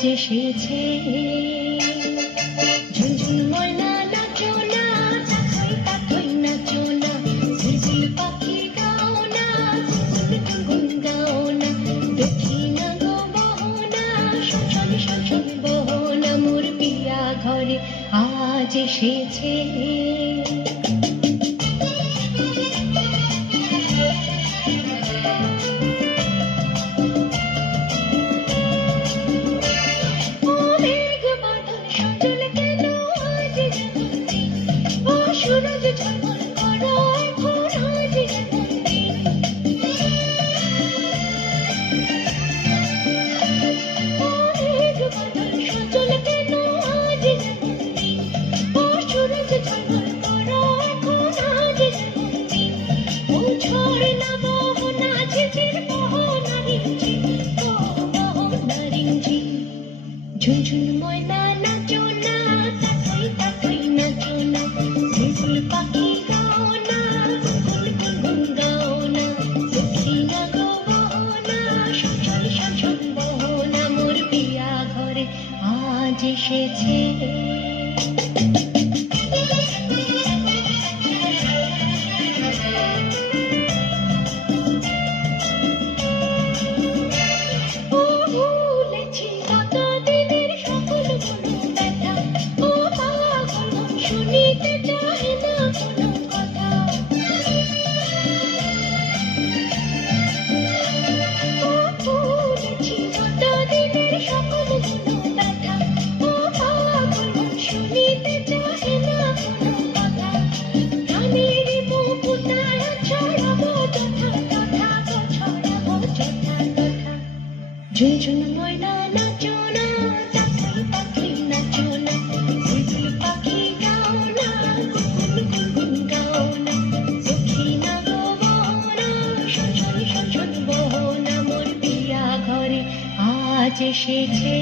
আজ এসেছে। ঝুনঝুন ময়না নাচো না, তাথই তাথই নাচো না, ঝিলঝিল পাখি গাও না, গুনগুন গাও না, দেখি না গো বহনা, শোন শোন শোন বহনা, মোর পিয়া ঘরে আজ এসেছে। ঝুনঝুন ময়না নাচো না, তাথই তাথই নাচো না, ঝিলঝিল পাখি গাও না, গুনগুন গাও না, দেখি না গো বহনা, শোন শোন শোন বহনা, মোর পিয়া ঘরে আজ এসেছে। ঝুনঝুন ময়না নাচো না, তাথই তাথই নাচো না, ঝিলঝিল পাখি গাও না, গুনগুন গাও না, দেখি না গো বহনা, শোন শোন শোন শোন বহনা, মোর পিয়া ঘরে আজ এসেছে।